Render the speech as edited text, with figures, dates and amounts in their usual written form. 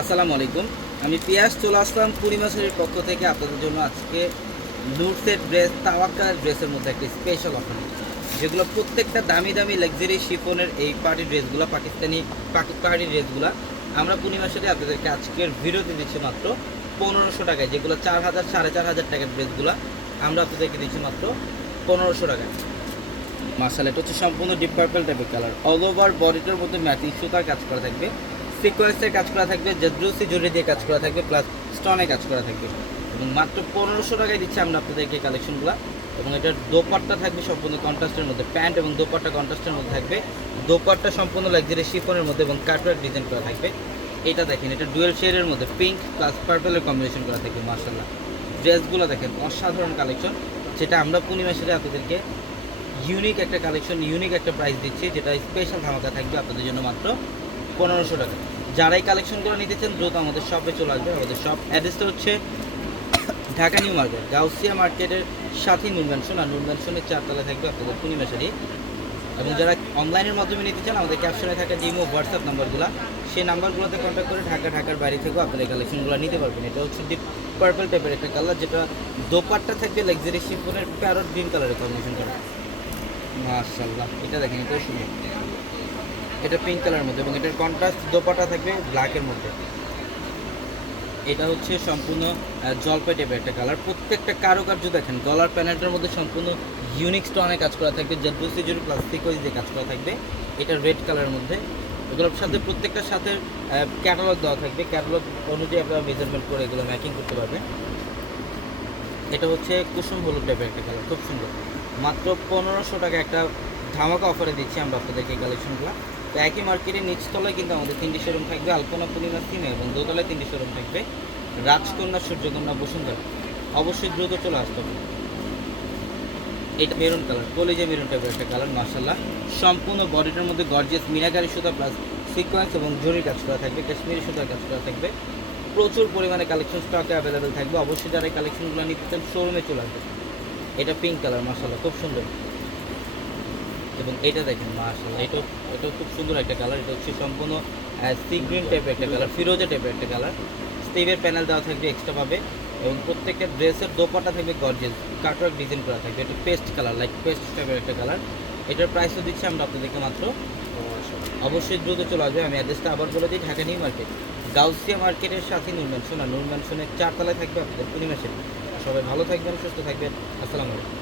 আসসালামু আলাইকুম। আমি পিয়াস চলে আসলাম পূর্ণিমা শাড়ির পক্ষ থেকে আপনাদের জন্য আজকে নুটসের ড্রেস, তাওয়াক্কার ড্রেসের মধ্যে একটা স্পেশাল অফার, যেগুলো প্রত্যেকটা দামি দামি লাক্সারি শিফনের এই পার্টি ড্রেসগুলো, পাকিস্তানি পার্টি ড্রেসগুলো আমরা পূর্ণিমা শাড়ি আপনাদেরকে আজকের ভিডিওতে দিচ্ছি মাত্র 1500 টাকায়। যেগুলো 4000 4500 টাকার ড্রেসগুলো আমরা আপনাদেরকে দিচ্ছি মাত্র 1500 টাকায়। মার্শাল, এটা হচ্ছে সম্পূর্ণ ডিপ পার্পল টাইপের কালার। অল ওভার বডিটার মধ্যে ম্যাচিং সুতার কাজ করা থাকবে, সিকোয়েন্সের কাজ করা থাকবে, জাদ্রুসি জড়ি দিয়ে কাজ করা থাকবে, প্লাস স্টোনে কাজ করা থাকবে। এবং মাত্র 1500 টাকায় দিচ্ছি আমরা আপনাদেরকে এই কালেকশনগুলো। এবং এটার দোপাট্টা থাকবে সম্পূর্ণ কন্ট্রাস্টের মধ্যে, প্যান্ট এবং দোপাট্টা কন্ট্রাস্টের মধ্যে থাকবে। দোপাট্টা সম্পূর্ণ লাক্সারি শিফনের মধ্যে এবং কাটওয়ার্ক ডিজাইন করা থাকবে। এটা দেখেন, এটা ডুয়েল শেডের মধ্যে পিঙ্ক প্লাস পার্পলের কম্বিনেশন করা থাকবে। মার্শাল্লাহ, ড্রেসগুলো দেখেন অসাধারণ কালেকশন, যেটা আমরা পূর্ণিমা সাথে আপনাদেরকে ইউনিক একটা কালেকশন, ইউনিক একটা প্রাইস দিচ্ছি, যেটা স্পেশাল ধামাকা থাকবে আপনাদের জন্য মাত্র 1500 টাকা। যারা এই কালেকশনগুলো নিতে চান দ্রুত আমাদের শপে চলে আসবে। আমাদের শপ অ্যাড্রেসটা হচ্ছে ঢাকা নিউ মার্কেট, গাউসিয়া মার্কেটের সাথে নূর ম্যানশন, আর নূর ম্যানশনের 4 তলায় থাকবে আপনাদের পূর্ণিমা শাড়ি। এবং যারা অনলাইনের মাধ্যমে নিতে চান আমাদের ক্যাপশনে থাকা জিমো হোয়াটসঅ্যাপ নাম্বারগুলো, সেই নাম্বারগুলোতে কন্ট্যাক্ট করে ঢাকার বাইরে থেকেও আপনারা এই কালেকশনগুলো নিতে পারবেন। এটা হচ্ছে ডিপ পার্পল টাইপের একটা কালার, যেটা দোপাট্টা থাকবে লাক্সারি শিফনের প্যারট গ্রিন কালারের কম্বিনেশন করা। মাশাআল্লাহ, এটা দেখেন, এটাও সুন্দর। এটা পিঙ্ক কালারের মধ্যে এবং এটার কন্ট্রাস্ট দোপাট্টা থাকবে ব্ল্যাকের মধ্যে। এটা হচ্ছে সম্পূর্ণ জলপাই টাইপের একটা কালার। প্রত্যেকটা কারুকার্য দেখেন, গলার প্যানেলটার মধ্যে সম্পূর্ণ ইউনিক স্টোনে কাজ করা থাকবে, জাদ্দুসি জুড়ি প্লাস্টিক দিয়ে কাজ করা থাকবে। এটা রেড কালারের মধ্যে। এগুলোর সাথে প্রত্যেকটার সাথে ক্যাটালগ দেওয়া থাকবে, ক্যাটালগ অনুযায়ী আপনারা মেজারমেন্ট করে এগুলো ম্যাকিং করতে পারবেন। এটা হচ্ছে কুসুম হলুদ টাইপের একটা কালার, খুব সুন্দর। মাত্র 1500 টাকা একটা ধামাকা অফারে দিচ্ছি আমরা আপনাদেরকে এই কালেকশনগুলো। তো একই মার্কেটের নিচতলায় কিন্তু আমাদের 3টি শোরুম থাকবে, আলপনা পূর্ণিমা সিমে, এবং দোতলায় 3টি শোরুম থাকবে, রাজকন্যা, সূর্যকন্যা, বসুন্ধরা। অবশ্যই দ্রুত চলে আসতে হবে। এটা মেরুন কালার, কলিজা মেরুন টাইপের একটা কালার। মার্শাল্লাহ, সম্পূর্ণ বডিটার মধ্যে গর্জিয়াস মিনাকারি সুতা প্লাস সিকোয়েন্স এবং জরি কাজ করা থাকবে, কাশ্মীরি সুতার কাজ করা থাকবে। প্রচুর পরিমাণে কালেকশন স্টকে অ্যাভেলেবেল থাকবে। অবশ্যই যারা এই কালেকশনগুলো নিতে চান শোরুমে চলে আসবে। এটা পিঙ্ক কালার, মার্শাল্লাহ খুব সুন্দর। এবং এটা দেখেন, মার্শাল্লাহ, এটাও খুব সুন্দর একটা কালার। এটা হচ্ছে সম্পূর্ণ সি গ্রিন টাইপের একটা কালার, ফিরোজা টাইপের একটা কালার। স্টিভের প্যানেল দেওয়া থাকবে এক্সট্রা পাবে, এবং প্রত্যেকটা ড্রেসের দোপাট্টা থাকবে গর্জিয়াস, কাটওয়ার্ক ডিজাইন করা থাকবে। এটা পেস্ট কালার, লাইক পেস্ট টাইপের একটা কালার। এটার প্রাইসও দিচ্ছি আমরা আপনাদেরকে মাত্র। অবশ্যই দ্রুত চলে আসবে। আমি অ্যাড্রেসটা আবার বলে দিই, ঢাকা নিউ মার্কেট, গাউসিয়া মার্কেটের সাথে নূর ম্যানশন, আর নূর ম্যানশনের 4 তলায় থাকবে আপনাদের পূর্ণিমা শাড়ি। সবাই ভালো থাকবেন, সুস্থ থাকবেন। আসসালামু আলাইকুম।